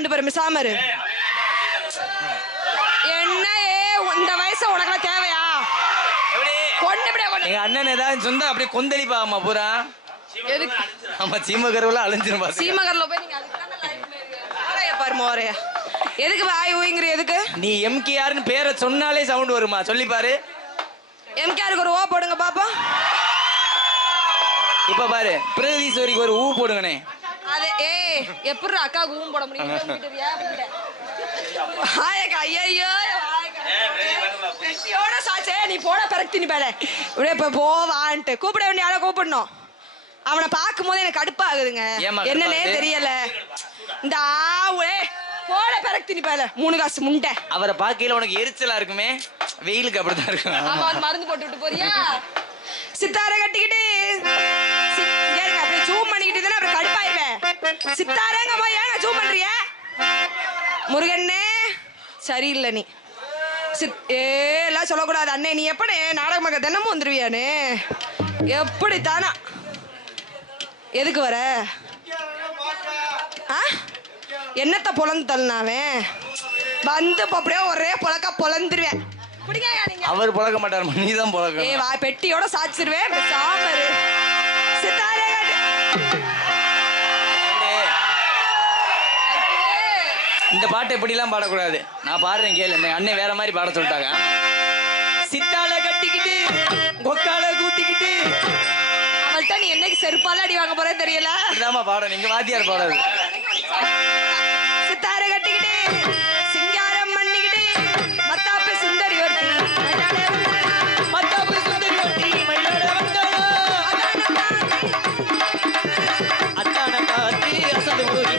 ரெண்டு பேரும் மிசாமரு. என்ன இந்த வயசு உனக்கு தேவையா? எங்க அண்ணன் ஏதாவது சொந்தா அப்படியே கொந்தளிப்பா அம்மா பூரா. எதுக்கு? ஆமா சீமகர்ல அழிஞ்சிரும். சீமகர்ல போய் நீங்க அதுக்கு பாரு மோரையா. எதுக்கு வாய் ஊங்கிற? எதுக்கு? நீ எம்கேஆர்னு பேரை சொன்னாலே சவுண்ட் வருமா? சொல்லி பாரு. எம்கேஆருக்கு ஒரு ஓ போடுங்க பாப்பா. இப்ப பாரு பிரகதீஸ்வரிக்கு ஒரு ஊ போடுங்கனே. அது எப்படி அக்காவுக்கு ஊம் போட முடியும்? ஐயோ சாச்சே நீ போட பரக்தி நீ பேல இப்படியே இப்ப போவான்ட்டு கூப்பிட வேண்டிய ஆளை கூப்பிடணும். அவனை பார்க்கும் போது எனக்கு கடுப்பாகுதுங்க. என்னன்னே தெரியல. இந்த ஆவுளே போட பரக்தி நீ பேல 3 காசு முண்டை. அவரை பார்க்கையில உனக்கு எரிச்சலா இருக்குமே. வெயிலுக்கு அப்படித்தான் இருக்கும். அவன் மருந்து போட்டு விட்டு போறியா? சித்தாரை கட்டிக்கிட்டு அப்படியே ஜூம் பண்ணிக்கிட்டு தானே அப்புறம் கடுப்பாயிருவேன். சித்தாரேங்கம்மா ஏங்க ஜூம் பண்றிய? முருகண்ணே சரியில்லை நீ. எல்லாம் சொல்லக்கூடாது அண்ணே. நீ எப்படி நாடகமாக தினமும் வந்துருவியானே? எப்படித்தானா? எதுக்கு வர? என்னத்தை பொழந்து தள்ளினாவே வந்து அப்படியே ஒரே பொழக்கா பொழந்துருவேன். அவர் பொழக்க மாட்டார், நீ தான் பொழக்க. பெட்டியோட சாச்சிருவேன். சாமரு சித்தாரே இந்த பாட்டை எப்படிலாம் பாடக்கூடாது. நான் பாடுறேன் கேளு. என் அண்ணன் வேற மாதிரி பாட சொல்லிட்டாங்க. சித்தால கட்டிக்கிட்டு கொக்கால கூட்டிக்கிட்டு அவள்கிட்ட நீ என்னைக்கு செருப்பால அடி வாங்க போறே தெரியல. இதாமா பாடம். நீங்க வாத்தியார் பாடாது. சித்தார கட்டிக்கிட்டு சிங்காரம் பண்ணிக்கிட்டு மத்தாப்பு சுந்தரி ஒருத்தி மத்தாப்பு சுந்தரி ஒருத்தி மயிலோட வந்தாளோ அத்தான காத்தி அசடு ஊரி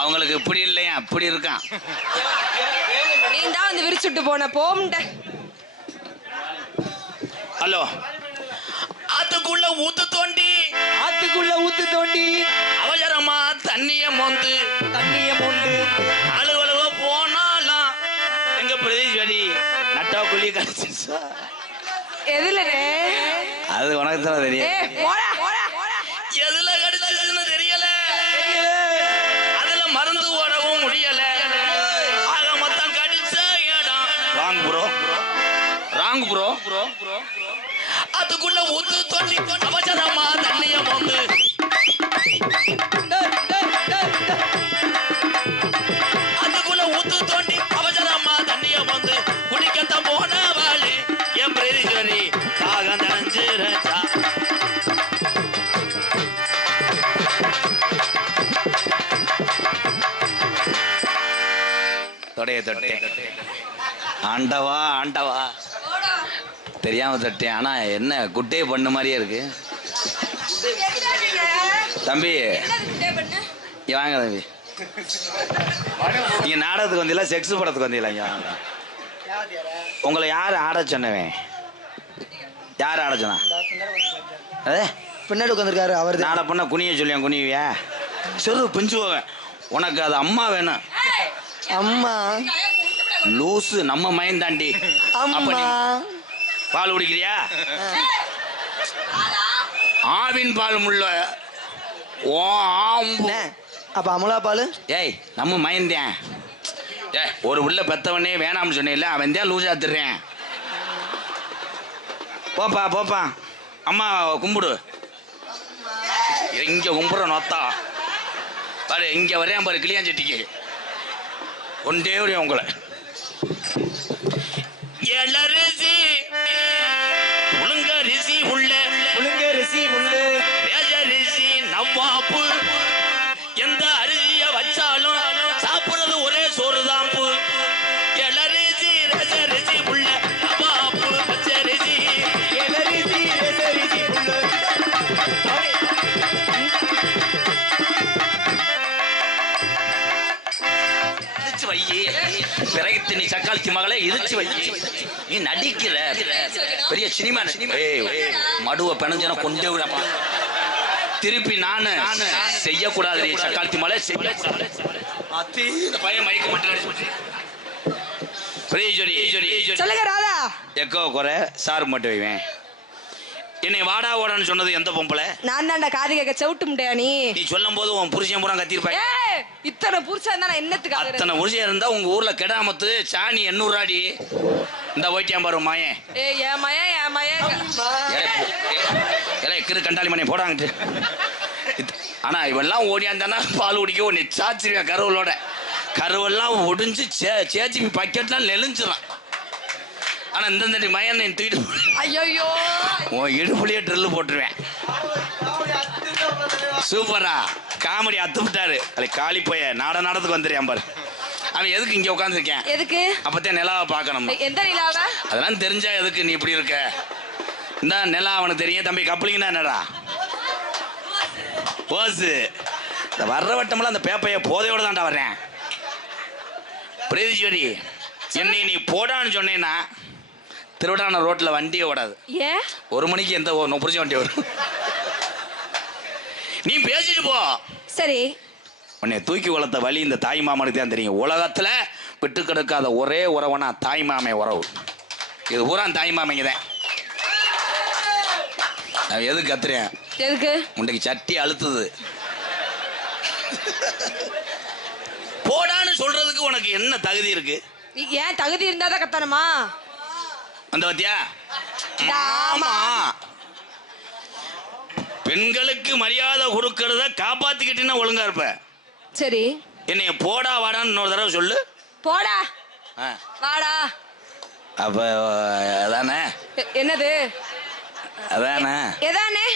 அவங்களுக்கு இப்படி இல்லையா அப்படி இருக்கான். நீ தான் வந்து விரிச்சுட்டு போன போம்ட. ஹலோ ஆத்துக்குள்ள ஊத்து தோண்டி அவசரமா தண்ணிய மொந்து அலுவலக போனாலாம் எங்க பிரதீஸ்வரி நட்டா குழி கழிச்சிருச்சா? எதுல அது உனக்கு தான் தெரியும். எதுல கடிதல்னு தெரியல. அதுல மருந்து ஓடவும் முடியல. ஆக மொத்தம் கடிச்ச இடம் ராங் ப்ரோ. அதுக்குள்ள ஊத்து தோண்டி அவசரமா தண்ணிய மொந்து அதுக்குள்ள ஊத்து தோண்டி அவசரமா தண்ணிய மொந்து குடிக்கத்த போன வாழி என் பிரதீஸ்வரி தாகம் தடைஞ்சிருச்சா? தொடைய தொட்டே ஆண்டவா தெரியாம தொட்டேன். ஆனா என்ன குட்டே பண்ண மாதிரியே இருக்கு. தம்பி வாங்க தம்பி. நீங்க நாடகத்துக்கு வந்தீங்களா செக்ஸ் படத்துக்கு வந்தீங்களா? உங்களை யார் ஆட சொன்னவன்? யார் ஆட சொன்னா? பின்னாடி உட்காந்துருக்காரு அவர். நாட பண்ண குனிய சொல்லியா? குனிவியா சிறு பிஞ்சுவன். உனக்கு அது அம்மா வேணும். அம்மா லூசு நம்ம மயம் தாண்டி. பால் குடிக்கிறியா? ஆவின் பால் முள்ள ஓ ஆம்பு. அப்ப அமலா பால். ஏய் நம்ம மயந்தேன். ஒரு உள்ள பெத்தவனே வேணாம்னு சொன்னேன்ல, அவன் தான் லூசா திடுறேன். போப்பா அம்மா கும்பிடு. இங்க கும்பிடுற நொத்தா பாரு. இங்க வரேன் பாரு கிளியாஞ்சட்டிக்கு ஒன்றே உங்களை எலரிசி உளுங்கரிசி உள்ள ரேஜரிசி நவ்வாப்பு. எந்த அரிசிய வச்சாலும் சாப்பிடுறது ஒரே சோறு தாம்பு. எலரிசி ரேஜரிசி உள்ள நவ்வாப்பு பச்சரிசி எலரிசி ரேஜரிசி உள்ள பிறகு நீ சக்காலத்தி மகளே இதிச்சு வை. நீ நடிக்கிற பெரிய சினிமா. மடுவை பிணைஞ்சன கொண்டே விடப்பா. திருப்பி நானு செய்யக்கூடாது சக்காலத்தி மலை செய்ய இந்த பையன் மயக்க மாட்டேன். சொல்லுங்க ராதா. எக்கோ குறை சார் மட்டும் வைவேன். என்னை வாடா ஓடான்னு சொன்னது எந்த பொம்பளை? நான் தான்டா காது கேட்க செவுட்டு முட்டையா நீ சொல்லும் போது உன் புருஷன் பூரா கத்திருப்பாங்க. இத்தனை புருஷன் இருந்தா நான் என்னத்துக்கு? அத்தனை புருஷன் இருந்தா உங்க ஊர்ல கெடாமத்து சாணி 800 அடி இந்த ஓய்க்காம பாரு மாயன். என் மயன் கிரு கண்டாளி மணி போடாங்கிட்டு. ஆனா இவெல்லாம் ஓடியாந்தானா பால் குடிக்க உன்னை சாச்சிருவேன். கருவெல்லாம் ஒடிஞ்சு சேச்சி பக்கெட்லாம் நெளிஞ்சிடும். ஆனா இந்த மயன் தூக்கிட்டு ஐயோ உன் இடுப்புலயே ட்ரில்லு போட்டுருவேன். சூப்பரா காமெடி அத்து விட்டாரு. காலி போய நாடகத்துக்கு வந்துடுறேன் பாரு. அவன் எதுக்கு இங்க உட்காந்துருக்கேன்? எதுக்கு? அப்பத்தான் நிலாவை பார்க்கணும். எந்த நிலாவ? அதெல்லாம் தெரிஞ்சா எதுக்கு நீ இப்படி இருக்க? இந்த நிலா அவனுக்கு தெரியும். தம்பி கப்பலிங்கன்னா என்னடா போசு? இந்த வர்ற வட்டமெல்லாம் அந்த பேப்பைய போதையோட தான்டா வர்றேன். பிரதீஸ்வரி என்னை நீ போடான்னு சொன்னேன்னா திருவிடான ரோட்ல வண்டியே ஓடாது. 1 மணிக்கு எந்த புரிஞ்ச வண்டி வரும்? நீ பேசிட்டு போ. சரி. உன்னை தூக்கி வளர்த்த வழி இந்த தாய் மாமனுக்கு தான் தெரியும். உலகத்துல விட்டு கிடக்காத ஒரே உறவனா தாய் மாமை உறவு. இது பூரா தாய் மாமைங்க தான். நான் எதுக்கு கத்துறேன்? எதுக்கு? உன்னைக்கு சட்டி அழுத்துது. போடான்னு சொல்றதுக்கு உனக்கு என்ன தகுதி இருக்கு? ஏன் தகுதி இருந்தா தான் கத்தணுமா? அந்த பத்தியா? ஆமா. பெண்களுக்கு மரியாதை கொடுக்கறத காப்பாத்திக்கிட்டீங்கன்னா ஒழுங்கா இருப்ப. சரி. என்னைய போடா வாடான்னு இன்னொரு தடவை சொல்லு. போடா வாடா. அப்ப அதானே? என்னது அதானே? எதானே?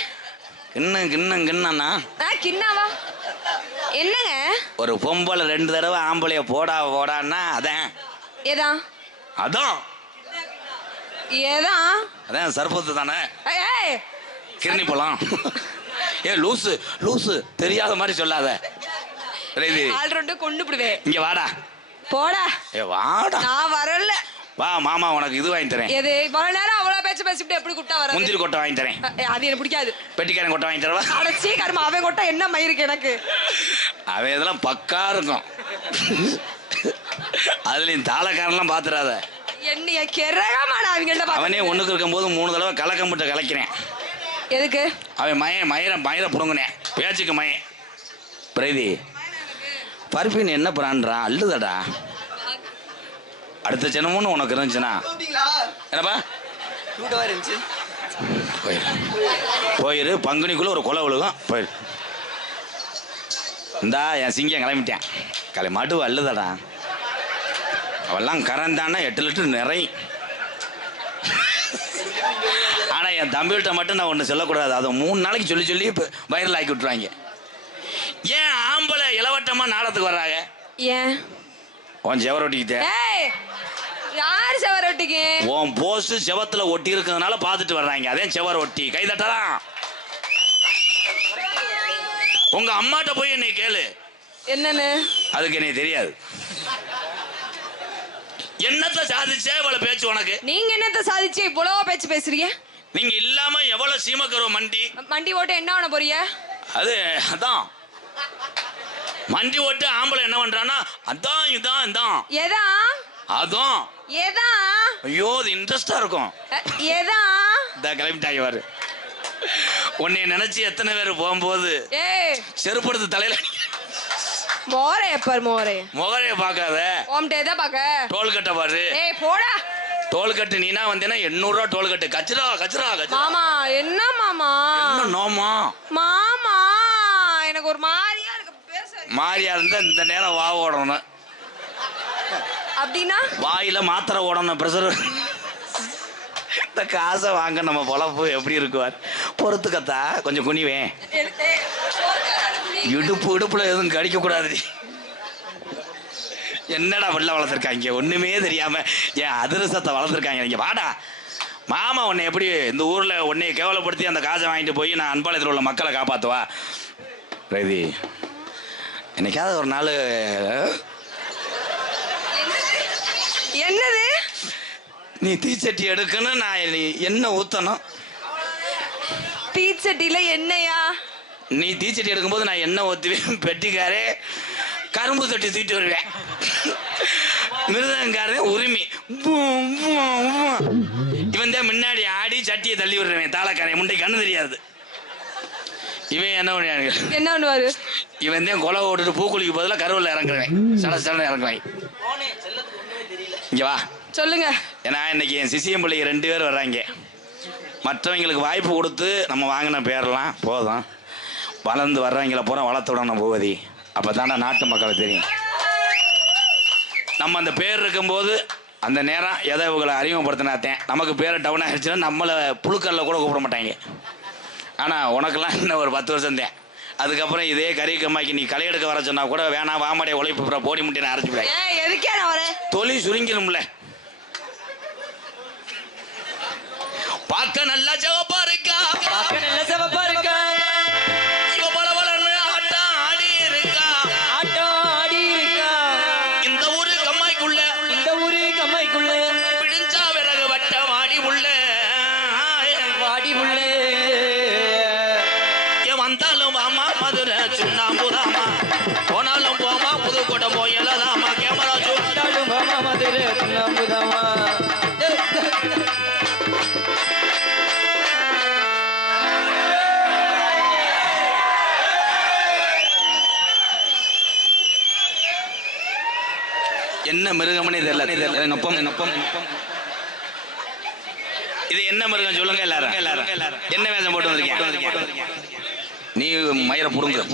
கிண்ணா கிண்ணாவா? என்னங்க ஒரு பொம்பளை 2 தடவை ஆம்பளைய போடா போடான்னா அதான் ஏதான்? அதான் ஏதான்? அதான் சர்பத்து தானே. கிர்னி பழம். லூசு தெரியாத மாதிரி சொல்லாத. கொண்டு விடுவேன். இங்க வாடா. போடா. வாடா. நான் வரல. வா மாமா உனக்கு இது வாங்கி தரேன். எது? இவ்வளவு நேரம் அவ்வளவு பேச்சு பேசிட்டு எப்படி குட்டா வர? முந்திரி கொட்டை வாங்கி தரேன். அது எனக்கு பிடிக்காது. பெட்டிக்காரன் கொட்டை வாங்கி தரவா? அட சீக்கிரமா. அவன் கொட்டை என்ன மயிருக்கு எனக்கு? அவன் இதெல்லாம் பக்கா இருக்கும். அதுலயும் தாளக்காரன்லாம் பாத்துறாத. என்னைய கெரகமான அவங்கள்ட்ட அவனே ஒண்ணுக்கு இருக்கும் போது 3 தடவை கலக்கம்புட்ட கலக்கிறேன். எதுக்கு? அவன் மயிர புடுங்கினேன். பேச்சுக்கு மயன். பிரதி பர்ஃபின் என்ன பிரான்றான்? அல்லுதடா. அடுத்த ஜனமும் உனக்கு இருந்துச்சுன்னா என்னப்பா இருந்துச்சு? போயிரு. பங்குனிக்குள்ள ஒரு கொலை விழுகும். போயிரு. இந்தா என் சிங்கம் கிளம்பிட்டேன். மாட்டு அல்லுதடா. அவெல்லாம் கறந்தான்னா 8 லிட்டர் நிறையும். ஆனா என் தம்பிகிட்ட மட்டும் நான் ஒண்ணு சொல்லக்கூடாது. அதை 3 நாளைக்கு சொல்லி வைரல் ஆக்கி விட்டுருவாங்க. ஏன் ஆம்பளை இளவட்டமா நாடத்துக்கு வர்றாங்க? ஏன்? உன் செவரொட்டிக்கிட்ட யாரு செவரொட்டிக்கு? உன் போஸ்ட் செவத்துல ஒட்டி இருக்கிறதுனால பாத்துட்டு வர்றாங்க. அதே செவரொட்டி. கை தட்டலாம். உங்க அம்மாட்ட போய் என்னை கேளு. என்னன்னு? அதுக்கு என்னை தெரியாது. என்னத்த சாதிச்சே இவ்வளவு பேச்சு உனக்கு? நீங்க என்னத்த சாதிச்சு இவ்வளவு பேச்சு பேசுறீங்க? நீங்க இல்லாம எவ்வளவு சீமக்கரோ மண்டி ஓட்டு என்ன பண்ண போறீங்க? அதான் மண்டி ஓட்டு ஆம்பளை என்ன பண்றானா அதான் இதான் எதா அதான் எதா? ஐயோ அது இன்ட்ரெஸ்டா இருக்கும். எதா? இந்த கிளம்பிட்டாங்க பாரு. உன்னை நினைச்சு எத்தனை பேர் போகும்போது செருப்படுத்து தலையில மோரைய பாக்காத. டோல்கட்டை பாரு. போடா. டோல்கட்டு நீனா வந்தேன்னா 800 ரூபா டோல்கட்டு. கச்சரா மாமா. என்ன மாமா? என்ன நோமா? மாமா எனக்கு ஒரு மாதிரியா இருக்கு. மாரியா இருந்தா இந்த நேரம் வா ஓடணும். அப்படின்னா வாயில மாத்திரை ஓடணும். பிரஷர். இந்த காசை வாங்க நம்ம பொழப்பு எப்படி இருக்குவார்? பொறுத்துக்கத்தா கொஞ்சம் குனிவேன். இடுப்புல எதுவும் கடிக்க கூடாது. என்னடா வெள்ள வளர்த்துருக்காங்க? ஒண்ணுமே தெரியாம என் அதிரசத்தை வளர்த்துருக்காங்க. நீங்க வாடா மாமா. உன்னை எப்படி இந்த ஊர்ல உன்னைய கேவலப்படுத்தி அந்த காசை வாங்கிட்டு போய் நான் அன்பாளையத்தில் உள்ள மக்களை காப்பாத்துவா? ரவி என்னைக்காவது ஒரு நாள் என்னது நீ தீச்சட்டி எடுக்கணும். நான் என்ன ஊத்தணும்? தீச்சட்டியில என்னையா? நீ தீச்சட்டி எடுக்கும்போது நான் எண்ணெய் ஊற்றுவேன், பெட்டிக்காரே கரும்பு தட்டி தூக்கிட்டு வருவேன், மிருதங்காரன் உரிமை. இவன் தான் முன்னாடி ஆடி சட்டியை தள்ளி விடுறவன், தாளக்காரன் முண்டை கண்ணு தெரியாது. இவன் என்ன பண்ணுவாரு, இவன் தான் கொலை ஓட்டுட்டு பூக்குழிக்கு பதிலாக கருவில் இறங்குறவன், சட இறங்குவாங்க. இங்க வா சொல்லுங்க. ஏன்னா இன்னைக்கு என் சிசியம் பிள்ளைங்க 2 பேர் வர்றாங்க. மற்றவங்களுக்கு வாய்ப்பு கொடுத்து நம்ம வாங்கின பேரெல்லாம் போதும், வளர்ந்து வர்றவங்களை பூரா வளர்த்து விடணும் பூவதி. அப்போ தானே நாட்டு மக்களுக்கு தெரியும். நம்ம அந்த பேர் இருக்கும்போது அந்த நேரம் எதை இவங்களை அறிமுகப்படுத்தினாத்தேன். நமக்கு பேர் டவுன் ஆகிடுச்சுன்னா நம்மளை புழுக்கல்ல கூட கூப்பிட மாட்டாங்க. ஆனால் உனக்கெல்லாம் இன்னும் ஒரு 10 வருஷம் தான். அதுக்கப்புறம் இதே கறி கம்மாக்கி நீ களை எடுக்க வர சொன்னா கூட வேணாம், வாமாடைய உழைப்பு போடி முட்டி நான் அரைச்சிவிடுறேன். தொழில் சுருங்கிடும்ல. பார்க்க நல்லா சிவப்பா இருக்கா, பார்க்க நல்ல சிவப்பா இருக்கா, இவ பலபலன்னு ஆட்டம் ஆடி இருக்கா, ஆட்டம் ஆடி இருக்கா. இந்த ஊரு கம்மாய்க்குள்ள, இந்த ஊரு கம்மாய்க்குள்ள பிடிஞ்சா விறகு வட்ட வாடி உள்ள, வாடி உள்ள. வந்தாலும் வாமா மதுரை சுண்ணாம்புதாமா, போனாலும் போமா புதுக்கோட்டை போயலாமா, கேமரா சுட்டாலும் வாமா மதுரை சுண்ணாம்புதாமா. என்ன மிருகம்னே தெரியல. நொப்பம் இது என்ன மிருகம் சொல்லுங்க எல்லாரும். என்ன வேஷம் போட்டு வந்திருக்கேன்? நீ மயிரை புடுங்க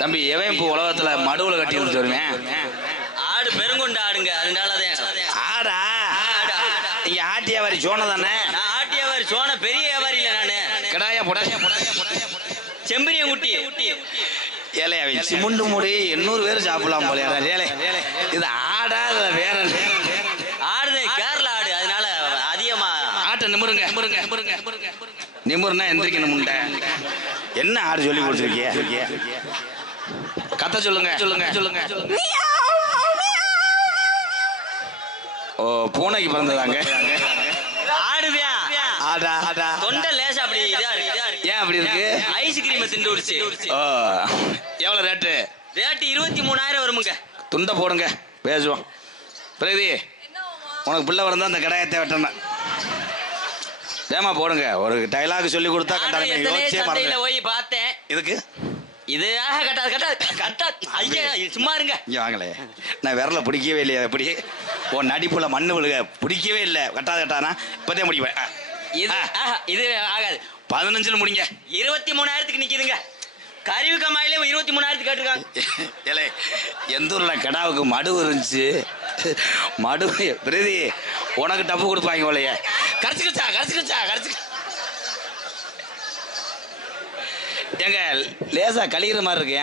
தம்பி. எவன் இப்போ உலகத்துல மடுவுல கட்டி விட்டு வருவேன்? ஆடு பெருங்கொண்ட ஆடுங்க, அதனாலதான். ஆடா நீங்க ஆட்டி வியாபாரி சோன தானே? நான் ஆட்டு வியாபாரி சோன, பெரிய வியாபாரி இல்ல நானு. கிடாயா புடாயா செம்பரிய குட்டி. ஏழையா சிமுண்டு மூடி 800 பேர் சாப்பிடலாம் போல. ஏழை இது ஆடா வேற ஆடுதே கேரளா ஆடு, அதனால அதிகமா. ஆட்டை நிமிருங்க நிமிருனா எந்திரிக்கணும் முண்டை. என்ன ஆடு சொல்லி கொடுத்துருக்கிய? கத்த சொல்லுங்க. ஓ பூனைக்கு பிறந்ததாங்க ஆடுவியா? ஆடா தொண்டை லேசா அப்படி இதா இருக்கு. ஏன் அப்படி இருக்கு? ஐஸ்கிரீம் திண்டு விடுச்சு. ஓ எவ்வளவு ரேட்டு? ரேட்டு 23,000 வருமுங்க. துண்டை போடுங்க பேசுவோம். பிரகதி உனக்கு பிள்ளை வரந்தா அந்த கடாயத்தை வெட்டணும். ஏமா போடுங்க. ஒரு டைலாக் சொல்லி கொடுத்தா கட்டாயம் போய் பார்த்தேன். இதுக்கு இது கட்டாது. ஐயா சும்மா இருங்க. இங்க வாங்களே, நான் விரல பிடிக்கவே இல்லையா? எப்படி உன் நடிப்புல மண்ணு விழுக பிடிக்கவே இல்லை. கட்டானா இப்பதே முடிப்பேன். இது ஆகாது. 15 முடிங்க. 23,000 நிக்குதுங்க. கருவி கம்மாயிலே 23,000 கேட்டிருக்காங்க. ஏலே எந்த ஊர்ல கடாவுக்கு மடு இருந்துச்சு? மடு பிரதி உனக்கு டப்பு கொடுப்பாங்க போலையே. கரைச்சிக்கிச்சா ஏங்க லேசா கழிகிற மாதிரி இருக்கு.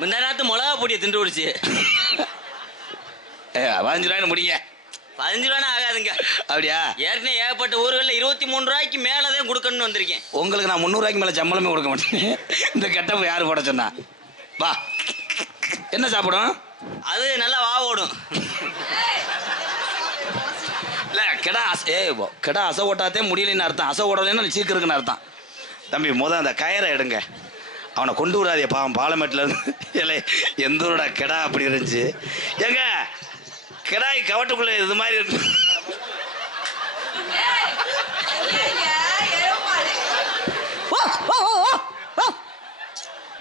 முந்தா நேரத்து மிளகா பொடியை திண்டு விடுச்சு. 15 ரூபாய்னு முடிங்க. 15 ரூபானா ஆகாதுங்க. அப்படியா? ஏற்கனவே ஏகப்பட்ட ஊர்களில் 23 ரூபாய்க்கு மேலதான் கொடுக்கணும்னு வந்திருக்கேன். உங்களுக்கு நான் 300 ரூபாய்க்கு மேல சம்பளமே கொடுக்க மாட்டேன். இந்த கெட்டப்பு யாரு போட சொன்னா? வா என்ன சாப்பிடும்? அது நல்லா வாவோடும். இல்ல கெடா அசை ஓட்டாத்தே முடியலன்னு அர்த்தம். அசை ஓடலைன்னு சீக்கிரக்குன்னு அர்த்தம். தம்பி அந்த கயிறை எடுங்க. அவனை கொண்டு விடாதே பாவம், பாலமேட்டில் இருந்து. இல்லை எந்த ஊரோட கெடா அப்படி இருந்துச்சு. ஏங்க கிடாய் கவட்டுக்குள்ள இது மாதிரி இருக்கு.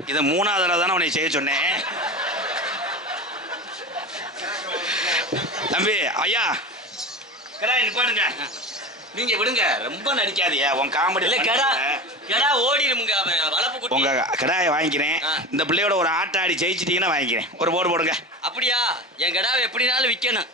இதை 3வது தடவை தானே உன்னை செய்ய சொன்னேன். தம்பி ஐயா கிடாய் நிப்பாடுங்க. நீங்க விடுங்க, ரொம்ப நடிக்காதீங்க. உன் காமெடி இல்ல கடா ஓடிடுமுங்க. வளப்பு உங்க கடாயை வாங்கிக்கிறேன். இந்த பிள்ளையோட ஒரு ஆட்ட ஆடி ஜெயிச்சிட்டீங்கன்னா வாங்கிக்கிறேன். ஒரு போடு போடுங்க. அப்படியா? என் கடாவை எப்படினாலும் விற்கணும்.